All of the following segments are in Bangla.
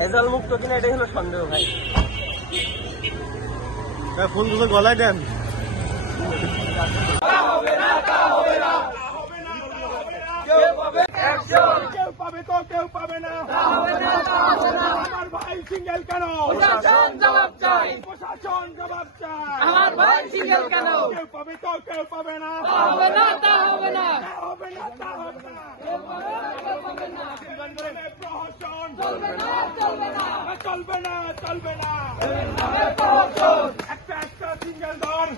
ভেজাল মুক্ত কিনা এটাই হলো সন্দেহ ভাই। ফোনগুলো গলায় দেন। কেউ পাবে তো কেউ পাবে না। আমার ভাই সিঙ্গেল কেন? প্রশাসন জবাব চাই। প্রশাসন জবাব চাই। আমার ভাই সিঙ্গেল কেন? কেউ পাবে তো কেউ পাবে না। তা হবে না, তা হবে না। তা হবে না, তা হবে না। প্রহসন চলবে না, চলবে না। চলবে না, চলবে না। একটা একটা সিঙ্গেল দল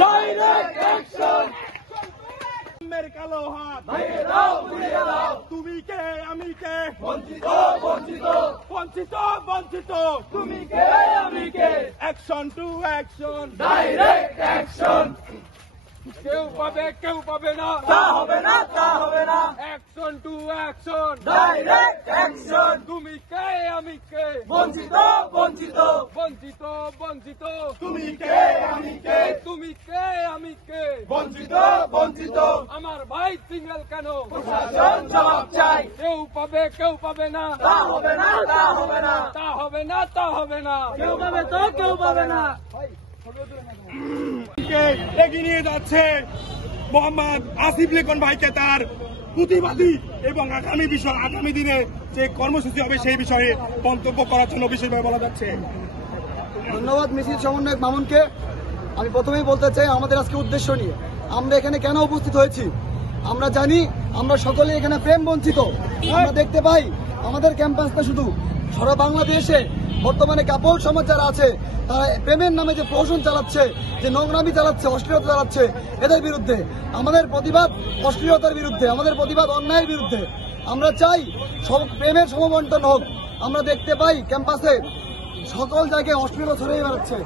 ডাইরেক্ট অ্যাকশন। কালো হাত তুমি কে আমি কে? বঞ্চিত, বঞ্চিত। বঞ্চিত বঞ্চিত তুমি কে আমি কে? Action to action. Direct action. কেউ পাবে কেউ পাবে না। তা হবে না, তা হবে না। Action to action. Direct action. তুমি কে আমি কে? বঞ্চিত, বঞ্চিত। বঞ্চিত বঞ্চিত তুমি কে আমি কে? তুমি কে আমি কে? বঞ্চিত, বঞ্চিত। আমার ভাই সিঙ্গেল কেন? প্রশাসন জবাব চাই। কেউ পাবে কেউ পাবে না। তা হবে না, তা হবে না। তা হবে না, তা হবে না। কেউ পাবে তো কেউ পাবে না। এগিয়ে নিয়ে যাচ্ছে মোহাম্মদ আসিফ লিখন ভাইকে তার প্রতিবাদী এবং আগামী দিনে যে কর্মসূচি হবে সেই বিষয়ে মন্তব্য করার জন্য বিশেষভাবে বলা যাচ্ছে। ধন্যবাদ মিছিল সমন্বয়ক মামুনকে। আমি প্রথমেই বলতে চাই আমাদের আজকে উদ্দেশ্য নিয়ে আমরা এখানে কেন উপস্থিত হয়েছি। আমরা জানি আমরা সকলে এখানে প্রেম বঞ্চিত। আমরা দেখতে পাই আমাদের ক্যাম্পাসটা শুধু সারা বাংলাদেশে বর্তমানে কাপড় সমাজ যারা আছে তারা প্রেমের নামে যে প্রহসন চালাচ্ছে, যে নোংরামি চালাচ্ছে, অশ্লীলতা চালাচ্ছে, এদের বিরুদ্ধে আমাদের প্রতিবাদ। অশ্লীলতার বিরুদ্ধে আমাদের প্রতিবাদ, অন্যায়ের বিরুদ্ধে। আমরা চাই সব প্রেমের সমবন্টন হোক। আমরা দেখতে পাই ক্যাম্পাসে সকল জায়গায় অশ্লীলতা ছড়িয়ে বেড়াচ্ছে।